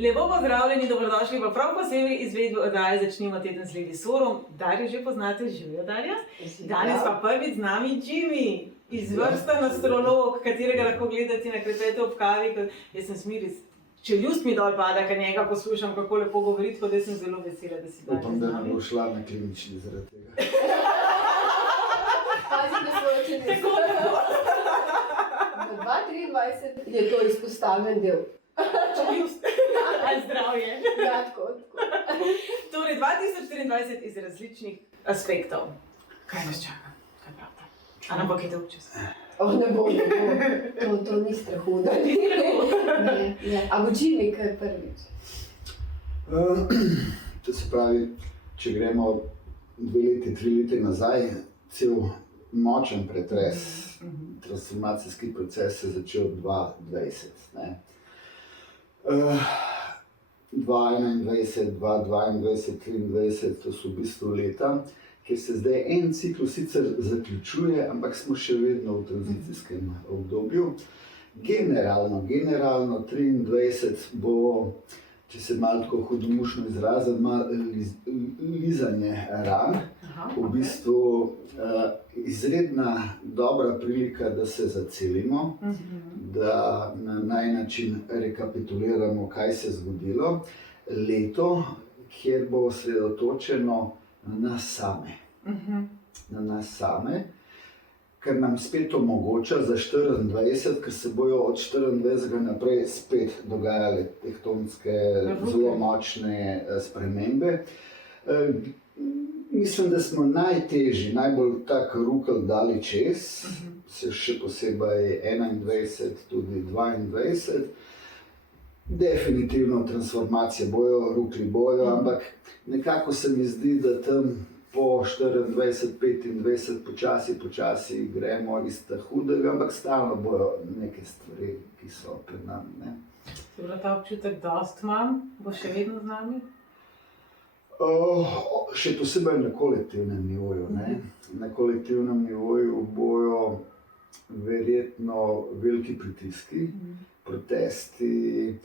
Lepo pozdravljeni, dobrodošli pa prav posebej izvedbo oddaje Začnimo teden z Lili Sorom. Darjo že poznate, živijo Darja. Danes pa prvič z nami Jimmy, izvrsten astrolog, katerega lahko gledate na klepetu ob kavi. Jaz sem smiris, čeljust mi dol pada, ker njega poslušam, kako lepo govoriti, tako da sem zelo vesela, da si danes z nami. Upam, da ne bo šla na klinični zaradi tega. Pazi na svojo čeljust. Tako lepo. V 2023 je to izpostavljen del. Čeljust. Ali zdravje. Ja, tako. Torej, 2024 iz različnih aspektov. Kaj nas čaka? Kaj pravite? A nam bo kaj dolg čas? Ne bo. To ni strahu. Ne. A bo Jimmy kaj prvič? To se pravi, če gremo 2 leti, 3 leti nazaj, cel močen pretres, transformacijski proces se je začel 2020. 2021, 2022, 2023, to so v bistvu leta, kjer se zdaj en ciklus sicer zaključuje, ampak smo še vedno v tranzicijskem obdobju. Generalno 2023 bo, če se malo tako hudomušno izrazim, malo lizanje ran. V bistvu izredna dobra prilika, da se zacelimo, da na en način rekapituliramo, kaj se je zgodilo. Leto, kjer bo osredotočeno na nas same, kar nam spet omogoča za 2024, ker se bojo od 2024 naprej spet dogajale tektonske, zelo močne spremembe. Mislim, da smo najtežji, najbolj tak rukelj dali čez, še posebej 21, tudi 22. Definitivno transformacije bojo, rukli bojo, ampak nekako se mi zdi, da tam po 24, 25 počasi gremo iz ta hudega, ampak stalno bojo neke stvari, ki so pred nami. Se pravi, ta občutek dost imam, bo še vedno z nami? Še posebej na kolektivnem nivoju. Na kolektivnem nivoju bojo verjetno veliki pritiski, protesti,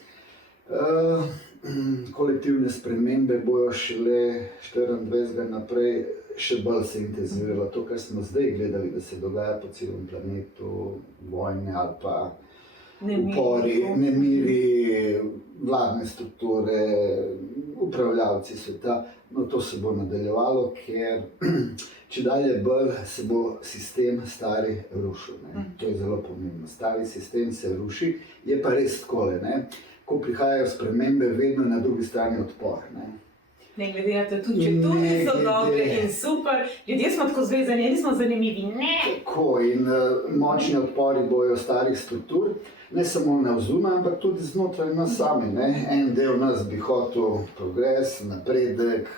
kolektivne spremembe bojo šele 24 naprej še bolj se intenziviralo. To, kar smo zdaj gledali, da se dogaja po celem planetu, vojne ali pa upori, nemiri, vladne strukture, upravljavci sveta, no to se bo nadaljevalo, ker čedalje bolj se bo sistem stari rušil. To je zelo pomembno. Stari sistem se ruši, je pa res takole, ko prihajajo spremembe, vedno na drugi strani odpor. Ne glede na to, tudi če tudi so dobre in super, ljudje smo tako zvezani, nismo zanimivi, Tako, in močni odpori bojo starih struktur, ne samo navzunaj, ampak tudi znotraj nas sami. En del nas bi hotel progres, napredek,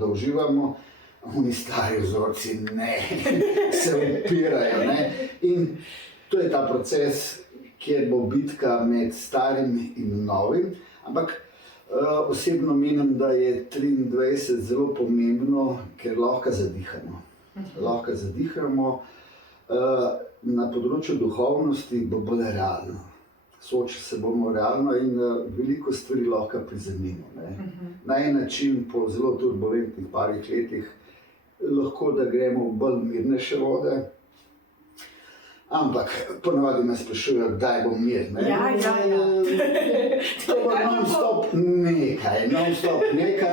da uživamo, oni stari vzorci se upirajo. In to je ta proces, kjer bo bitka med starim in novim, ampak osebno menim, da je 23 zelo pomembno, ker lahko zadihamo. Na področju duhovnosti bo bolj realno. Soočiti se bomo realno in veliko stvari lahko prizemimo. Na en način, po zelo turbulentnih parih letih, lahko da gremo v bolj mirnejše vode. Ampak ponavadi me sprašujejo, kdaj bom mir. Ja. To bo non-stop nekaj,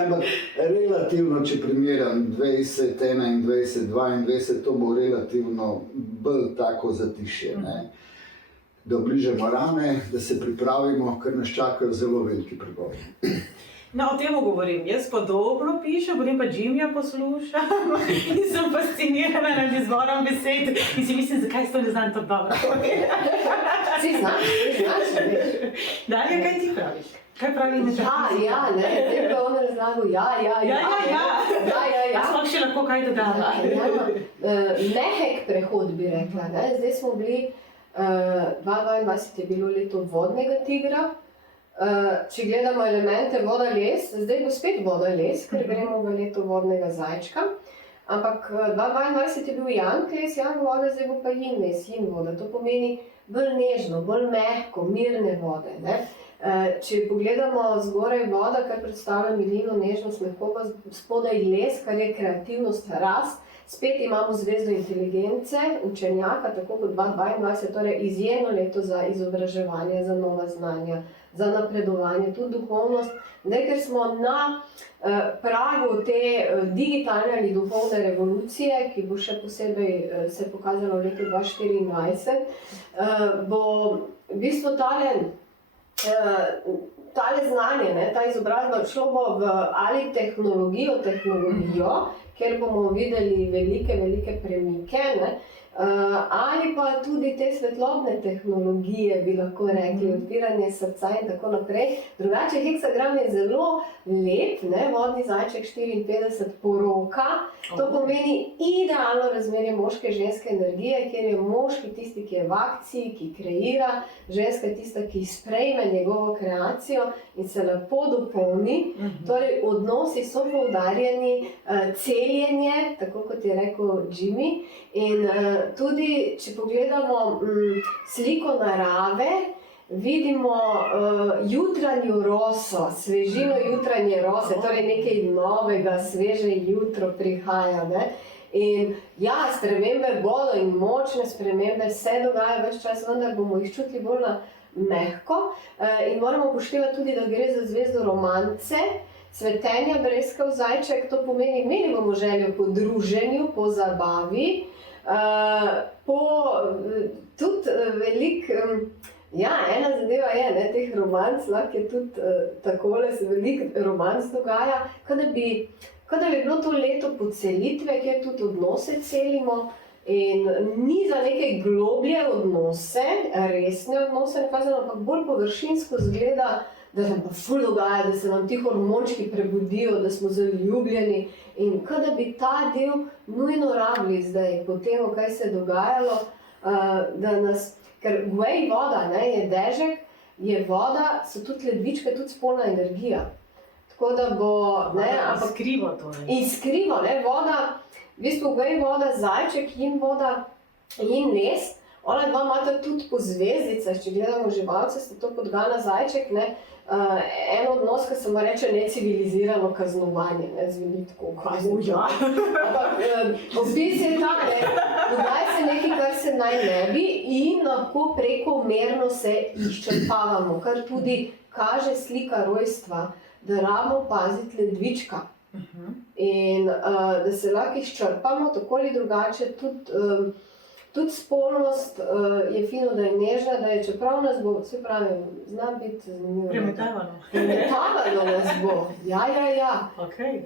ampak relativno, če primerjam 20, 21, 22, to bo relativno bolj tako zatišje. Da obližemo rane, da se pripravimo, ker nas čakajo zelo veliki pregovori. No, o tem govorim. Jaz podobno pišem, potem pa Jimmyja poslušam in sem fascinirana nad izvorom besed in si mislim, zakaj to ne znam tako dobro povedati. Si znaš, veš. Darja, kaj ti praviš? Kaj pravi metafizika? Zdaj pa on razlagal, A smo še lahko kaj dodala? Mehek prehod bi rekla. Zdaj smo bili, 2022 je bilo leto vodnega tigra. Če gledamo elemente voda, les, zdaj bo spet voda, les, ker gremo v leto vodnega zajčka. Ampak 2022 je bil yang les, yang voda, zdaj bo pa yin les, yin voda. To pomeni bolj nežno, bolj mehko, mirne vode. Če pogledamo zgoraj voda, kar predstavlja milino, nežnost, mehkoba, spodaj les, kar je kreativnost, rast. Spet imamo zvezdo inteligence, učenjaka, tako kot 2022, torej izjemno leto za izobraževanje, za nova znanja, za napredovanje, tudi duhovnost. Zdaj, ker smo na pragu te digitalne ali duhovne revolucije, ki bo še posebej se pokazala v letu 2024, bo v bistvu tale znanje, ne, ta izobrazba šlo bo v ali tehnologijo, kjer bomo videli velike premike, ne, ali pa tudi te svetlobne tehnologije, bi lahko rekli, odpiranje srca in tako naprej. Drugače, heksagram je zelo lep, ne, vodni zajček 54 poroka. To pomeni idealno razmerje moške in ženske energije, kjer je moški tisti, ki je v akciji, ki kreira, ženska je tista, ki sprejme njegovo kreacijo in se lepo dopolni. Torej, odnosi so poudarjeni, celjenje, tako kot je rekel Jimmy. In tudi, če pogledamo sliko narave, vidimo jutranjo roso, svežino jutranje rose, torej nekaj novega, sveže jutro prihaja. Ne? In ja, spremembe bodo in močne spremembe se dogajajo ves čas, vendar bomo jih čutili bolj na mehko. In moramo upoštevati tudi, da gre za zvezdo romance, cvetenja breskov zajček, to pomeni, imeli bomo željo po druženju, po zabavi, tudi ena zadeva je, ne, teh romanc, lahko je tudi takole, se veliko romanc dogaja, kot da bi bilo to leto pocelitve, kjer tudi odnose celimo in ni za neke globlje odnose, resne odnose, ampak bolj površinsko zgleda, da se pa ful dogaja, da se nam ti hormončki prebudijo, da smo zaljubljeni in kot da bi ta del nujno rabili zdaj, po tem, kaj se je dogajalo, da nas, ker gwej voda, ne, je dežek, je voda, so tudi ledvičke, tudi spolna energija. Tako da bo, ne, ampak Iskrivo to je. Iskrivo, ne, voda, v bistvu gwej voda, zajček, yin voda, yin les, ona dva imata tudi po zvezdicah, če gledamo živalce, sta to podgana zajček, ne, en odnos, ki se mu reče necivilizirano kaznovanje, ne, zveni tako kaznovanje. Ampak opis je ta, ne, dogaj se nekaj, kar se naj ne bi in lahko prekomerno se izčrpavamo, kar tudi kaže slika rojstva, da rabimo paziti ledvička. In da se lahko izčrpamo, tako ali drugače, tudi spolnost je fino, da je nežna, da je, čeprav nas bo, vse pravi, zna biti zanimivo. Premetavano nas bo, ja. Okay.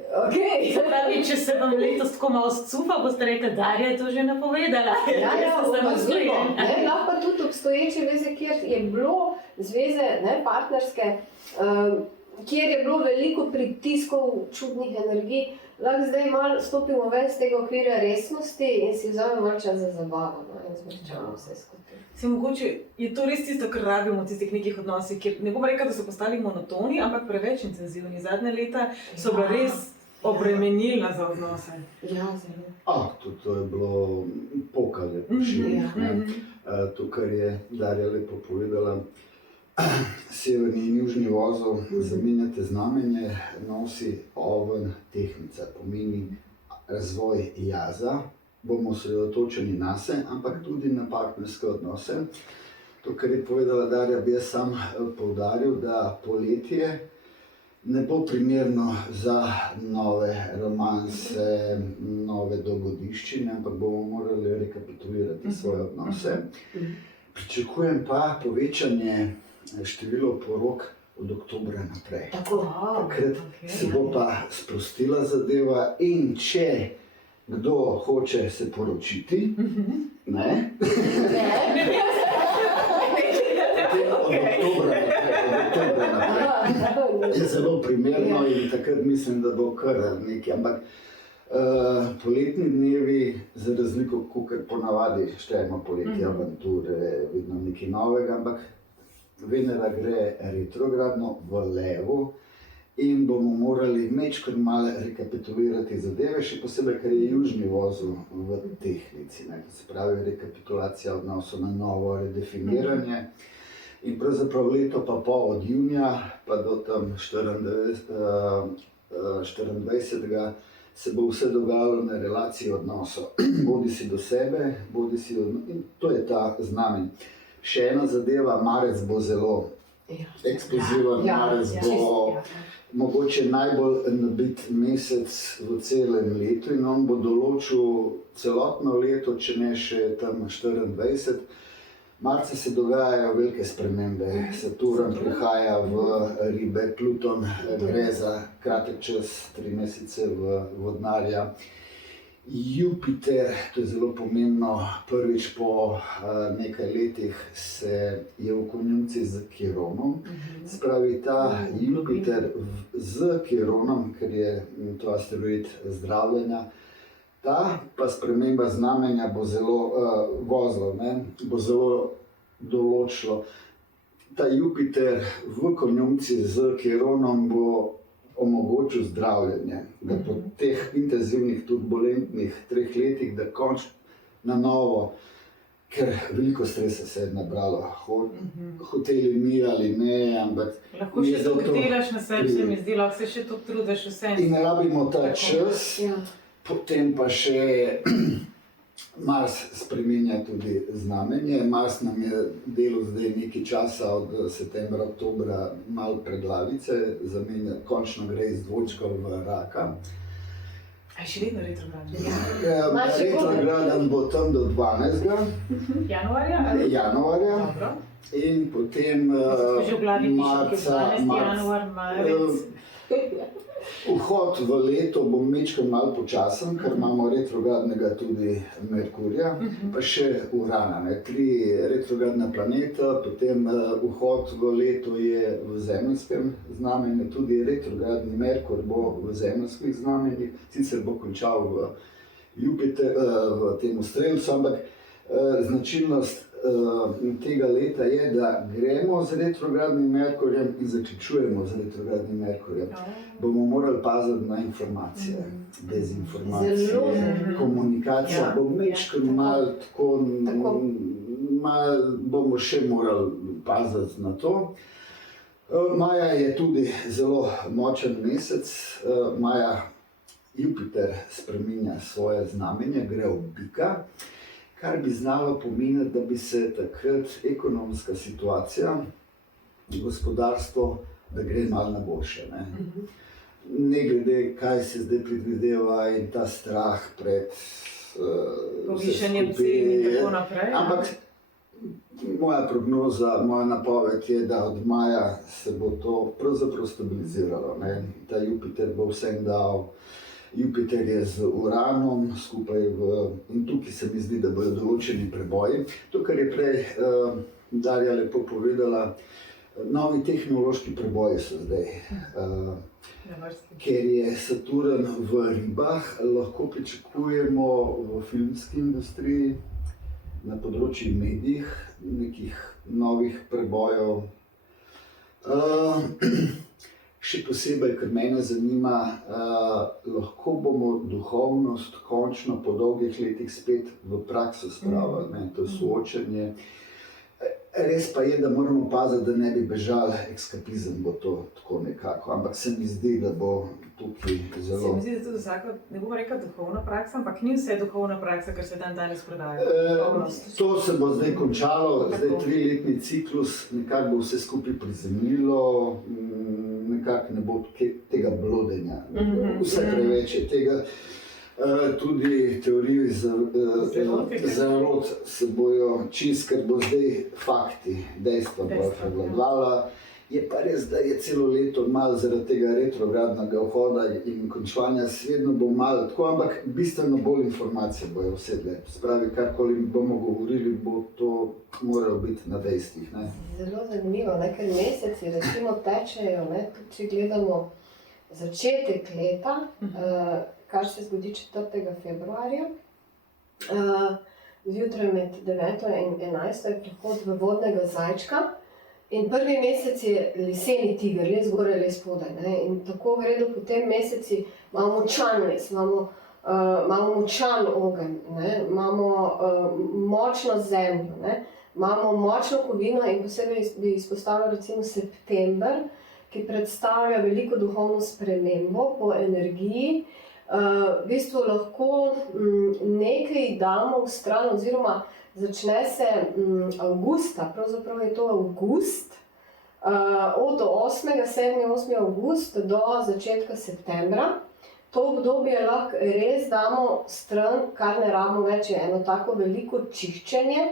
Se pravi, če se vam letos tako malo scufa, boste rekli, Darja je to že napovedala. Ja, opazljivo. Lahko pa tudi obstoječe veze, kjer je bilo zveze, ne, partnerske, kjer je bilo veliko pritiskov, čudnih energij, lahko zdaj malo stopimo ven z tega okvirja resnosti in si vzamemo malo čas za zabavo, no, in zmehčamo vse skupaj. Se mogoče je to res tisto, kar rabimo v tistih nekih odnosih, kjer ne bom rekla, da so postali monotoni, ampak preveč intenzivni. Zadnje leta so bila res obremenilna za odnose. Ja, zelo. To je bilo pokale pošiljnih. To, kar je Darja lepo povedala, severni in južni vozov, zamenjate znamenje, nosi oven tehnica, pomeni razvoj jaza, bomo osredotočeni na se, ampak tudi na partnerske odnose. To, kar je povedala Darja, bi jaz sam poudaril, da poletje ne bo primerno za nove romanse, nove dogodivščine, ampak bomo morali rekapitulirati svoje odnose. Pričakujem pa povečanje število porok od oktobra naprej. Takrat se bo pa sprostila zadeva in če kdo hoče se poročiti, ne? Od oktobra naprej. Je zelo primerno in takrat mislim, da bo kar nekaj, ampak poletni dnevi, za razliko, kakor ponavadi štejemo poletje, avanture, vedno nekaj novega, ampak Venera gre retrogradno v levu in bomo morali majčkeno malo rekapitulirati zadeve, še posebej, ker je južni vozel v tehnici, ne, se pravi rekapitulacija odnosov na novo, redefiniranje. In pravzaprav leto pa pol od junija pa do tam 24. se bo vse dogajalo na relaciji odnosov. Bodi si do sebe, bodi si in to je ta znamen. Še ena zadeva, marec bo zelo eksploziven, marec bo mogoče najbolj nabit mesec v celem letu in on bo določil celotno leto, če ne še tam 24. Marca se dogajajo velike spremembe. Saturn prihaja v Ribe, Pluton gre za kratek čas, 3 mesece v Vodnarja. Jupiter, to je zelo pomembno, prvič po nekaj letih je v konjunkciji z Kironom. Spravi ta Jupiter z Kironom, ker je to asteroid zdravljenja, ta pa sprememba znamenja bo zelo vozlo, bo zelo določilo. Ta Jupiter v konjunkciji z Kironom bo omogočil zdravljenje, da po teh intenzivnih, turbulentnih 3 letih, da končno na novo, ker veliko stresa se je nabralo, hoteli mi ali ne, ampak lahko še toliko delaš na sebi, se mi zdi, lahko se še toliko trudiš vse. In rabimo ta čas, potem pa še Mars spreminja tudi znamenje. Mars nam je delal zdaj nekaj časa od septembra, oktobra malo preglavice, zamenja, končno gre iz dvojčka v raka. A je še vedno retrograden? Retrograden bo tam do 12. Januarja? Januarja. Dobro. In potem marca, januar, marec. Vhod v leto bo majčkeno malo počasen, ker imamo retrogradnega tudi Merkurja, pa še Urana, 3 retrogradna planeta, potem vhod v leto je v zemeljskem znamenju, tudi retrogradni Merkur bo v zemeljskih znamenjih, sicer bo končal v tem Strelcu, ampak značilnost tega leta je, da gremo z retrogradnim Merkurjem in zaključujemo z retrogradnim Merkurjem. Bomo morali paziti na informacije, dezinformacije, komunikacija bo majčkeno malo tako, bomo še morali paziti na to. Maja je tudi zelo močen mesec. Maja Jupiter spreminja svoje znamenje, gre v Bika, kar bi znalo pomeniti, da bi se takrat ekonomska situacija, gospodarstvo, da gre malo na boljše. Ne glede, kaj se zdaj predvideva in ta strah pred povišanjem cen in tako naprej. Ampak moja prognoza, moja napoved je, da od maja se bo to pravzaprav stabiliziralo. Ta Jupiter bo vsem dal. Jupiter je z Uranom skupaj in tukaj se mi zdi, da bodo določeni preboji. To, kar je prej Darja lepo povedala, novi tehnološki preboji so zdaj. Ker je Saturn v Ribah, lahko pričakujemo v filmski industriji, na področju medijih, nekih novih prebojev. Še posebej, ker mene zanima, lahko bomo duhovnost končno po dolgih letih spet v prakso spravili, to je soočenje. Res pa je, da moramo paziti, da ne bi bežali, ekskapizem bo to tako nekako, ampak se mi zdi, da bo tukaj zelo... Se mi zdi, da tudi vsaka, ne bomo rekla duhovna praksa, ampak ni vse duhovna praksa, kar se danes prodaja. To se bo zdaj končalo, zdaj 3-letni ciklus, nekako bo vse skupaj prizemljilo, nekako ne bo tega blodenja, vse preveč je tega. Tudi teorije zarod se bojo čist, ker bo zdaj fakti, dejstva bo prevladovala. Je pa res, da je celo leto malo zaradi tega retrogradnega vhoda in končanja, vedno bo malo tako, ampak bistveno bolj informacije bojo vsedle. Spravi, karkoli bomo govorili, bo to moralo biti na dejstvih. Zelo zanimivo, ker meseci recimo tečejo, tudi če gledamo začetek leta, kar se zgodi 4. februarja. Zjutraj med 9. in 11. je prehod v vodnega zajčka in prvi mesec je leseni tiger, les zgoraj, les spodaj. In tako gredo potem meseci, imamo močan les, imamo močan ogenj, imamo močno zemljo, imamo močno kovino in posebej bi izpostavila recimo september, ki predstavlja veliko duhovno spremembo po energiji. V bistvu lahko nekaj damo v stran, oziroma začne se avgusta, pravzaprav je to avgust, od 7. avgust do začetka septembra. To obdobje lahko res damo stran, kar ne rabimo več, je eno tako veliko čiščenje.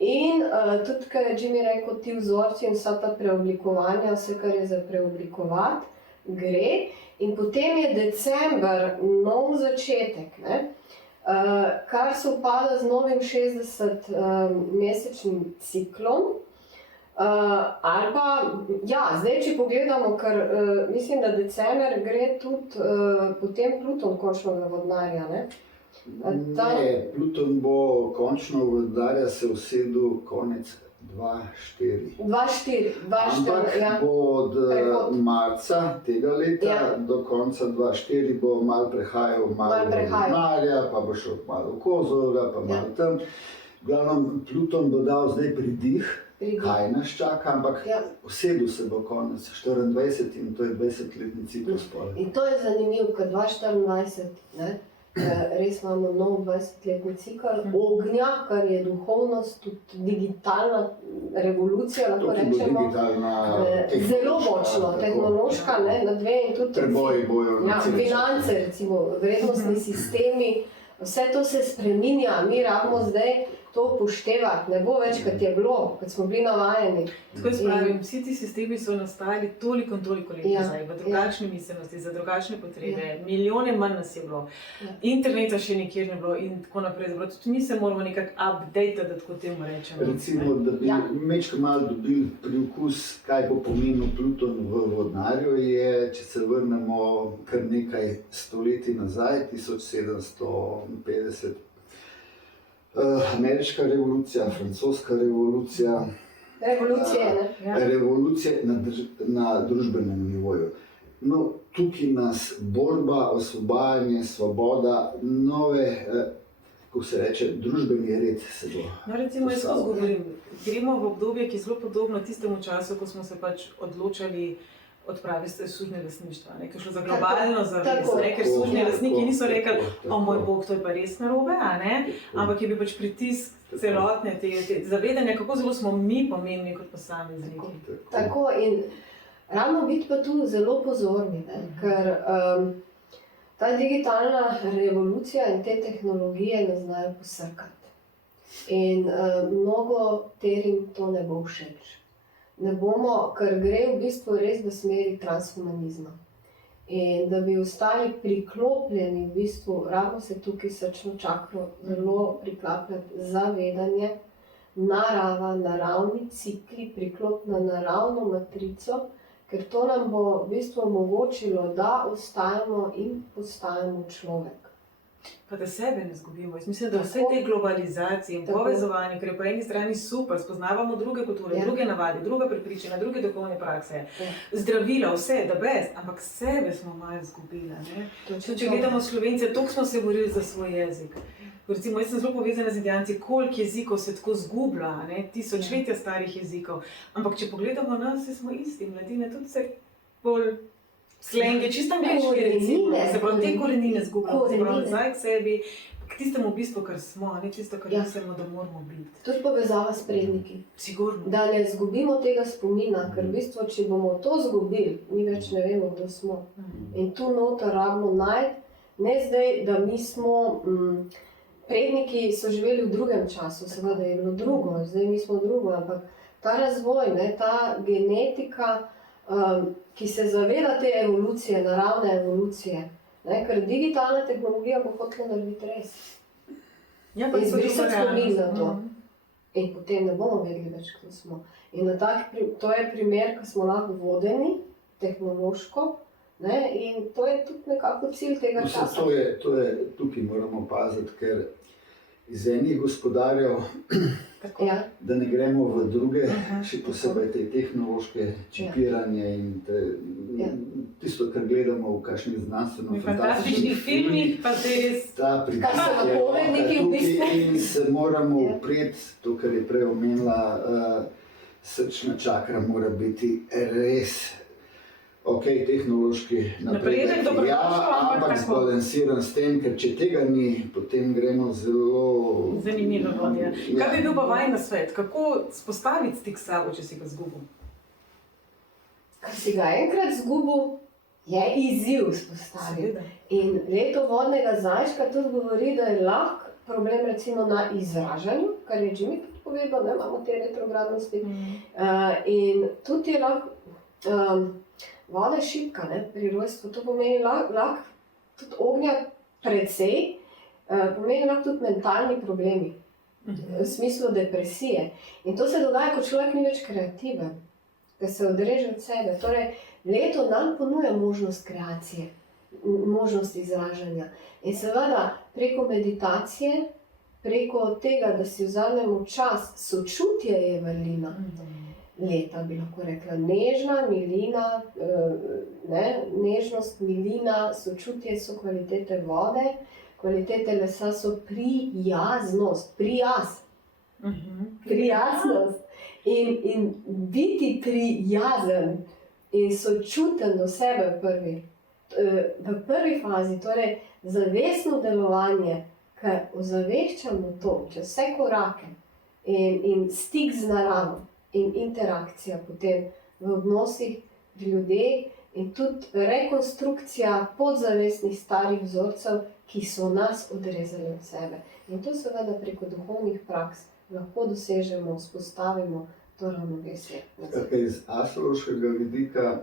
In tudi, kar je Jimmy rekel, ti vzorci in vsa ta preoblikovanja, vse, kar je za preoblikovati, gre. In potem je december nov začetek, ne? Kar se upada z novim 60-mesečnim ciklom. Ali pa, ja, zdaj, če pogledamo, ker mislim, da december gre tudi potem Pluton končno v vodnarja, ne? Ne, Pluton bo končno v Vodnarja se usedel konec 2-4. 2-4, Ampak ja. bo od marca tega leta do konca 2-4 bo malo prehajal v Vodnarja, pa bo šel malo v Kozorga, pa malo tam. V glavnem, Pluton bo dal zdaj pridih, kaj nas čaka, ampak usedel se bo konec 24 in to je 20-letni ciklus. In to je zanimivo, ker 2024, ne? Res imamo nov 20-letni cikl ognja, kar je duhovnost, tudi digitalna revolucija, lahko rečemo. Zelo močno, tehnološka, ne, na dve in tudi trboji bojo. Finance, recimo, vrednostni sistemi, vse to se spreminja, mi rabimo zdaj to upoštevati, ne bo več, kot je bilo, kot smo bili navajeni. Tako spravim, vsi ti sistemi so nastali toliko in toliko let nazaj, v drugačni miselnosti, za drugačne potrebe, milijone manj nas je bilo, interneta še nikjer ne bilo in tako naprej. Tudi mi se moramo nekako update, da tako temu rečemo. Recimo, da bi mečko malo dobili priokus, kaj bo pomenil Pluton v Vodnarju, je, če se vrnemo kar nekaj stoletij nazaj, 1750, ameriška revolucija, francoska revolucija, revolucija na družbenem nivoju. No, tukaj nas borba, osvobajanje, svoboda, nove, kako se reče, družbeni red se bo. No, recimo, jaz skozi govorim, gremo v obdobje, ki je zelo podobno tistemu času, ko smo se pač odločali odpraviti sužnje lastništva, ker je šlo za globalno zavest, ker sužnji lastniki niso rekli, o moj bog, to je pa res narobe, ampak je bil pač pritisk celotne te zavedanja, kako zelo smo mi pomembni kot posamezniki. Tako, in ravno biti pa tu zelo pozorni, ker ta digitalna revolucija in te tehnologije nas znajo posrkati. In mnogo terim to ne bo všeč. Ne bomo, ker gre v bistvu res v smeri transhumanizma. In da bi ostali priklopljeni, v bistvu, ravno se tukaj srčno čakro zelo priklapljati zavedanje, narava, naravni cikli, priklop na naravno matrico, ker to nam bo v bistvu omogočilo, da ostajamo in postajamo človek. Pa da sebe ne zgubimo. Jaz mislim, da vse te globalizacije in povezovanje, ker je po eni strani super, spoznavamo druge kulture, druge navade, druge prepričanja, druge duhovne prakse, zdravila, vse, da best, ampak sebe smo malo zgubili. Če gledamo Slovence, toliko smo se borili za svoj jezik. Recimo, jaz sem zelo povezana z Indijanci, koliko jezikov se tako zgublja, tisočletja starih jezikov. Ampak če pogledamo nas, smo isti, mladine, tudi se bolj slenge, čisto angliški recimo, se pravi, te korenine zgubljamo, se pravi, nazaj k sebi, k tistemu bistvu, kar smo, ne tisto, kar mislimo, da moramo biti. Tudi povezava s predniki. Sigurno. Da ne zgubimo tega spomina, ker v bistvu, če bomo to zgubili, mi več ne vemo, kdo smo. In tu noter rabimo najti, ne zdaj, da mi smo, predniki so živeli v drugem času, seveda je bilo drugo, zdaj mi smo drugo, ampak ta razvoj, ta genetika, ki se zaveda te evolucije, naravne evolucije, ker digitalna tehnologija bo hotela narediti res. Izbrisati spomin na to. In potem ne bomo vedeli več, kdo smo. In to je primer, ko smo lahko vodeni, tehnološko, in to je tudi nekako cilj tega časa. Tukaj moramo paziti, ker iz enih gospodarjev, Ja. da ne gremo v druge, še posebej te tehnološke čipiranje in tisto, kar gledamo v kakšnih fantastičnih filmih, pa se res... Ta napovedniki v bistvu. In se moramo upreti, to, kar je prej omenila, srčna čakra mora biti res tehnološki napredek, ampak zbalansiran s tem, ker če tega ni, potem gremo zelo... Zanimivo vodja. Kaj bi bil pa vajen nasvet? Kako spostaviti stik s sabo, če si ga izgubil? Ko si ga enkrat izgubil, je izziv spostaviti. In leto vodnega zajčka tudi govori, da je lahko problem recimo na izražanju, kar je Jimmy povedal, da imamo te retrogradnosti. In tudi je lahko voda je šibka pri rojstvu, to pomeni lahko tudi ognja precej, pomeni lahko tudi mentalni problemi, v smislu depresije. In to se dogaja, ko človek ni več kreativen, da se odreže od sebe. Torej, leto nam ponuja možnost kreacije, možnost izražanja. In seveda preko meditacije, preko tega, da si vzamemo čas, sočutje je vrlina leta, bi lahko rekla. Nežna, milina, nežnost, milina, sočutje so kvalitete vode, kvalitete lesa so prijaznost, prijaznost. In biti prijazen in sočuten do sebe v prvi fazi, torej zavestno delovanje, ker ozaveščamo to, čez vse korake in stik z naravo in interakcija potem v odnosih ljudeh in tudi rekonstrukcija podzavestnih starih vzorcev, ki so nas odrezali od sebe. In to seveda preko duhovnih praks lahko dosežemo, vzpostavimo to ravnovesje. Iz astrološkega vidika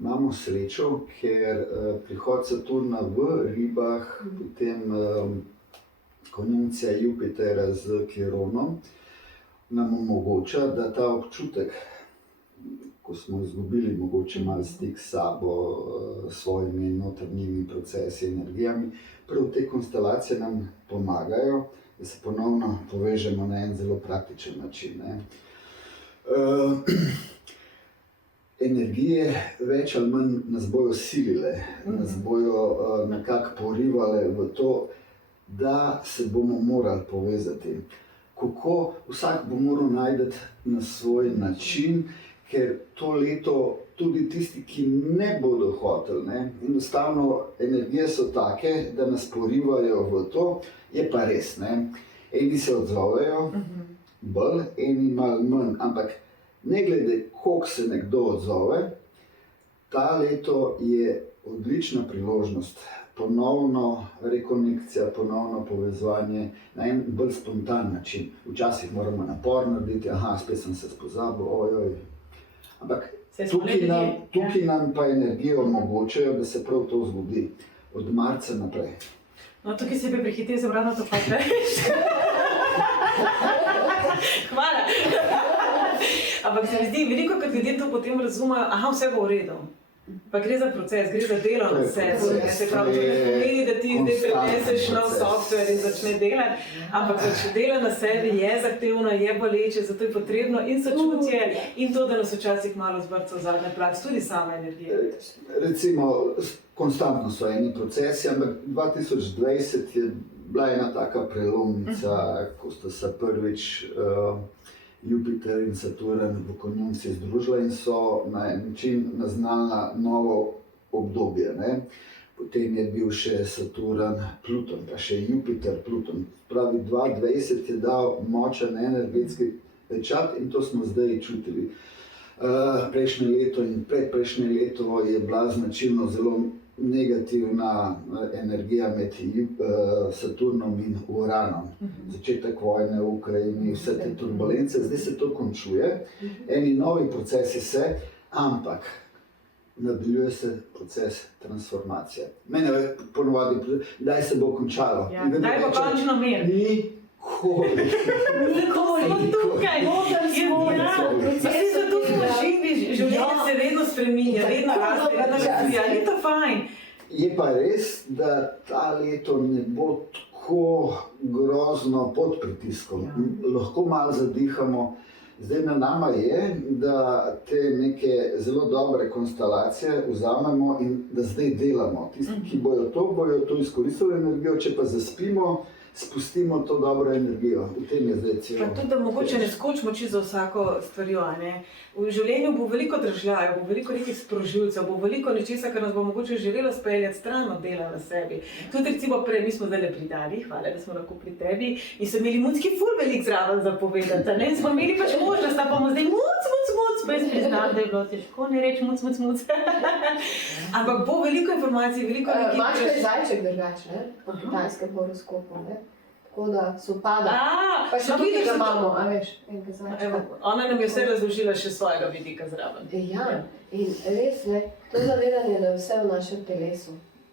imamo srečo, ker prihod Saturna v ribah, potem konjunkcija Jupitera z Kironom, nam omogoča, da ta občutek, ko smo izgubili mogoče malo stik s sabo, svojimi notranjimi procesi, energijami, prav te konstelacije nam pomagajo, da se ponovno povežemo na en zelo praktičen način. Energije več ali manj nas bojo silile, nas bojo nekako porivale v to, da se bomo morali povezati. Kako vsak bo moral najti na svoj način, ker to leto tudi tisti, ki ne bodo hoteli, enostavno energije so take, da nas porivajo v to, je pa res. Eni se odzovejo bolj, eni malo manj, ampak ne glede, koliko se nekdo odzove, ta leto je odlična priložnost. Ponovno rekonekcija, ponovno povezovanje na en bolj spontan način. Včasih moramo napor narediti, spet sem se spozabil, ojoj. Ampak tukaj nam pa energijo omogočajo, da se prav to zgodi. Od marca naprej. No, tukaj se bi prehitel za obratno to pa veš. Hvala. Ampak se mi zdi, veliko krat ljudje to potem razumejo, vse bo v redu. Pa gre za proces, gre za delo na sebi. Se pravi, to ne pomeni, da ti zdaj preneseš nov software in začne delati, ampak delo na sebi je zahtevno, je boleče, zato je potrebno in sočutje in to, da nas včasih malo zbrca v zadnje plac, tudi sama energija. Recimo, konstantno so eni procesi, ampak 2020 je bila ena taka prelomnica, ko sta se prvič Jupiter in Saturn v konjunkciji združila in so na en način naznala novo obdobje. Potem je bil še Saturn, Pluton, pa še Jupiter, Pluton. Pravi, 2020 je dal močan energetski pečat in to smo zdaj čutili. Prejšnje leto in predprejšnje leto je bila značilno zelo negativna energija med Saturnom in Uranom. Začetek vojne v Ukrajini, vse te turbulence, zdaj se to končuje. Eni novi procesi se, ampak nadaljuje se proces transformacije. Mene ponovadi, kdaj se bo končalo? Kdaj bo končno mir? Nikoli. Smo tukaj. Zato smo živi, življenje se vedno spreminja, vedno raste, vedno razvija. Ni to fajn? Je pa res, da ta leto ne bo tako tako grozno pod pritiskom, lahko malo zadihamo. Zdaj na nama je, da te neke zelo dobre konstelacije vzamemo in da zdaj delamo. Tisti, ki bojo to izkoristili energijo, če pa zaspimo, spustimo to dobro energijo. V tem je zdaj celo. Pa tudi, da mogoče ne skočimo čisto za vsako stvarjo. V življenju bo veliko držljajev, bo veliko nekih sprožilcev, bo veliko nečesa, kar nas bo mogoče želelo speljati stran od dela na sebi. Tudi recimo prej, mi smo zdaj pri Dali, hvala, da smo lahko pri tebi, in so imeli mucki ful velik zraven za povedati, ne? Smo imeli pač možnost, da bomo zdaj muc, pa jaz priznam, da je bilo težko ne reči muc. Ampak bo veliko informacij, veliko nekih... Mačka je zajček drugače, ne? Po kitajskem horoskopu, ne? Tako da se upada. Pa še tudi ga imamo, a veš, enega zajčka. Ona nam je vse razložila še svojega vidika zraven. Ja, in res, ne, to zavedanje, da je vse v našem telesu.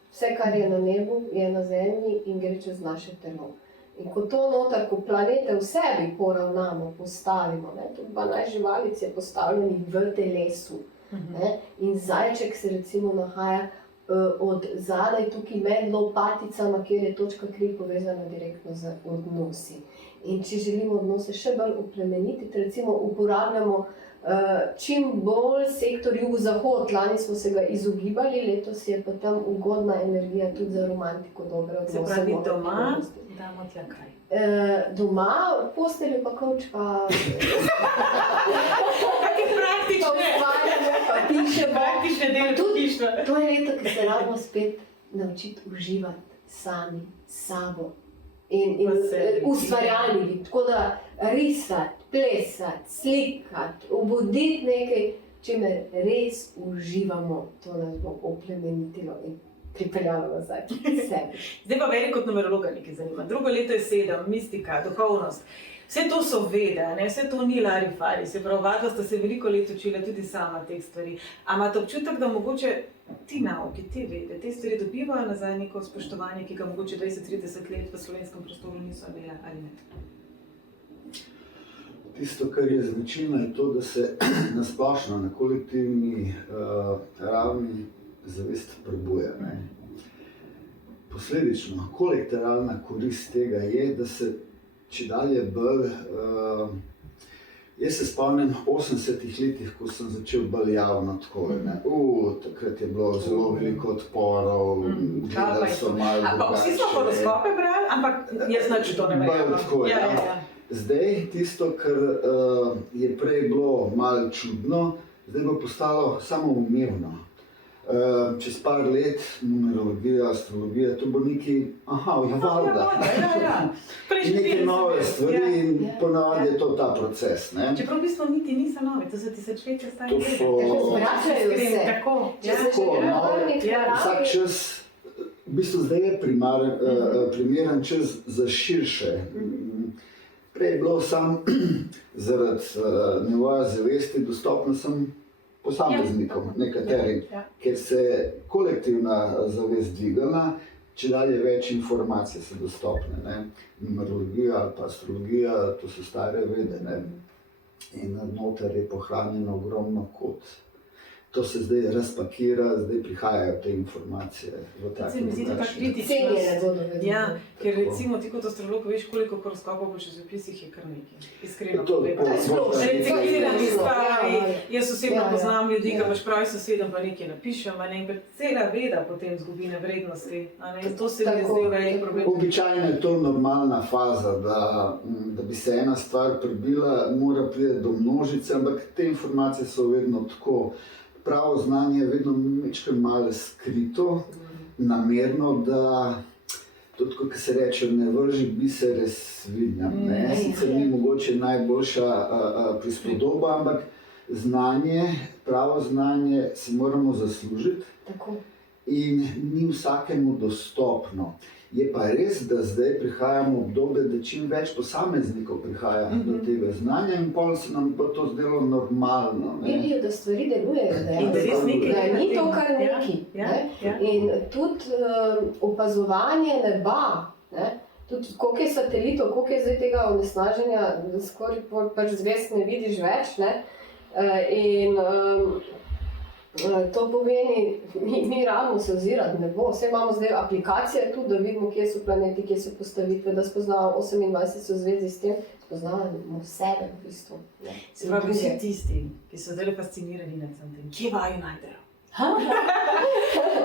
Vse, kar je na nebu, je na zemlji in gre čez naše telo. In ko to noter, ko planete v sebi poravnamo, postavimo, ne, tudi 12 živalic je postavljenih v telesu. Ne, in zajček se recimo nahaja od zadaj tukaj med lopaticama, kjer je točka kri povezana direktno z odnosi. In če želimo odnose še bolj oplemeniti, recimo uporabljamo čim bolj sektor jug-zahod. Lani smo se ga izogibali, letos je pa tam ugodna energija tudi za romantiko, dobre odnose. Se pravi, doma damo tja kaj? Doma, v postelju pa kavč pa... Kak je praktične? Pa pišemo. Praktične dele potišne. To je leto, ki se rabimo spet naučiti uživati sami, s sabo. In ustvarjalni biti. Tako da risati, plesati, slikati, obuditi nekaj, čemer res uživamo. To nas bo oplemenitilo in pripeljalo nazaj k sebi. Zdaj pa meni kot numerologa nekaj zanima. Drugo leto je 7, mistika, duhovnost. Vse to so vede, ne? Vse to ni larifari. Se pravi, vadva sta se veliko let učila tudi sama teh stvari. A imate občutek, da mogoče ti nauki, te vede, te stvari dobivajo nazaj neko spoštovanje, ki ga mogoče 20-30 let v slovenskem prostoru niso imeli ali ne? Tisto, kar je značilno, je to, da se na splošno, na kolektivni ravni zavest prebuja. Posledično, kolateralna korist tega je, da se čedalje bolj... Jaz se spomnim 80-ih letih, ko sem začel bolj javno tako. Takrat je bilo zelo veliko odporov, gledali so malo drugače. Vsi smo horoskope brali, ampak jaz nič to ne verjamem. Zdaj, tisto, kar je prej bilo malo čudno, zdaj bo postalo samoumevno. Čez par let, numerologija, astrologija, to bo nekaj, valjda. Neke nove stvari in ponavadi je to ta proces. Čeprav v bistvu niti niso nove, to so tisočletja stari vede. Vračajo se. Vsak čas, v bistvu zdaj je primeren čas za širše. Prej je bilo sam zaradi nivoja zavesti dostopno sem posameznikom, nekaterim, ker se kolektivna zavest dvigala, čedalje več informacij so dostopne. Numerologija ali pa astrologija, to so stare vede. In noter je pohranjeno ogromno kod. To se zdaj razpakira, zdaj prihajajo te informacije v taki drugačni. Ja, ker recimo ti kot astrolog veš, koliko horoskopov po časopisih je kar nekaj. Iskreno povedano. Reciklirani stari. Jaz osebno poznam ljudi, ki pač pravi sosedom pa nekaj napišem, in cela veda potem izgubi na vrednosti. To se mi zdi velik problem. Običajno je to normalna faza, da bi se ena stvar prebila, mora priti do množice, ampak te informacije so vedno tako. Pravo znanje je vedno nekaj malo skrito, namerno, da tudi, kot se reče, ne vrži bisere svinjam. Sicer ni mogoče najboljša prispodoba, ampak znanje, pravo znanje si moramo zaslužiti in ni vsakemu dostopno. Je pa res, da zdaj prihajamo v obdobje, da čim več posameznikov prihaja do tega znanja in pol se nam pa to zdelo normalno. Vidijo, da stvari delujejo, da ni to kar neki. In tudi opazovanje neba, tudi koliko je satelitov, koliko je zdaj tega onesnaženja, da skoraj pač zvezd ne vidiš več. In To pomeni, mi rabimo se ozirati v nebo. Vse imamo zdaj aplikacije tudi, da vidimo, kje so planeti, kje so postavitve, da spoznamo 28 sovezij s tem, spoznavamo sebe v bistvu. Se pravi, vsi tisti, ki so zdaj fascinirani nad tem, kje vaju najdejo.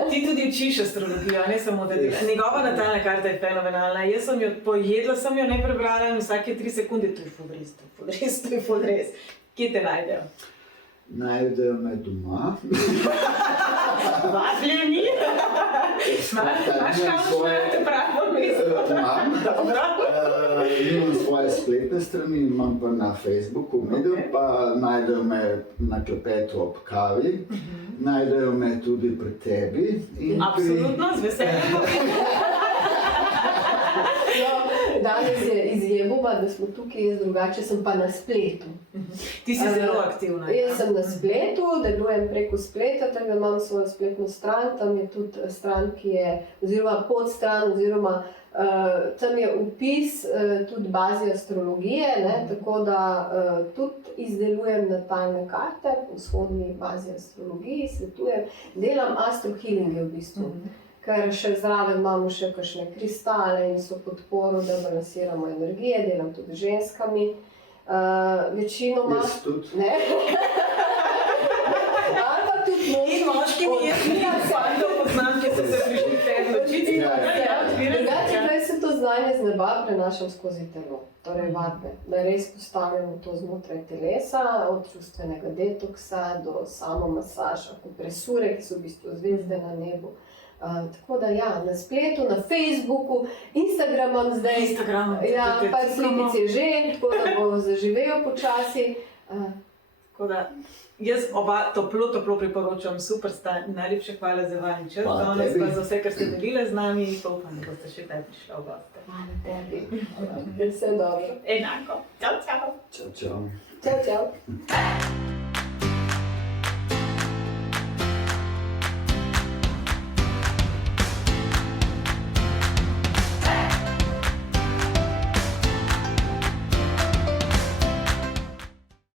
Ti tudi učiš astrologijo, ne samo da delaš. Njegova natalna karta je fenomenalna. Jaz sem jo pojedla, sem jo ne prebrala in vsake 3 sekunde to je ful res. Kje te najdejo? Najdejo me doma. Vabljeni? Imaš kakšno pravo mesto? Imam. Imam svoje spletne strani, imam pa na Facebooku, medijem, pa najdejo me na klepetu ob kavi, najdejo me tudi pri tebi. Absolutno, z veseljem. Danes je izjemoma, da smo tukaj, jaz drugače sem pa na spletu. Ti si zelo aktivna. Jaz sem na spletu, delujem preko spleta, tako da imam svojo spletno stran, tam je tudi stran, ki je, oziroma podstran, oziroma tam je vpis tudi bazi astrologije, ne, tako da tudi izdelujem natalne karte, v vzhodni bazi astrologiji, svetujem, delam astrohealinge v bistvu. Ker še zraven imamo še kakšne kristale in so podporo, da balansiramo energije, delam tudi z ženskami. Večinoma... Jaz tudi. Ne? Ali pa tudi moškimi, jaz nisem fantov poznam, ki so se prišli k tebi učiti. Drugače, kaj se to znanje z neba prenašam skozi telo, torej vadbe. Da res postavljamo to znotraj telesa, od čustvenega detoksa do samomasaža, kompresure, ki so v bistvu zvezde na nebu. Tako da ja, na spletu, na Facebooku, Instagram imam zdaj. Instagram. Ja, pa slikice že, tako da bo zaživel počasi. Tako da jaz oba toplo priporočam, super sta, najlepše hvala za vajin čas, danes pa za vse, kar ste delili z nami, pa upam, da boste še kdaj prišli v goste. Hvala tebi. Vse dobro. Enako. Čau, čau. Čau, čau. Čau, čau.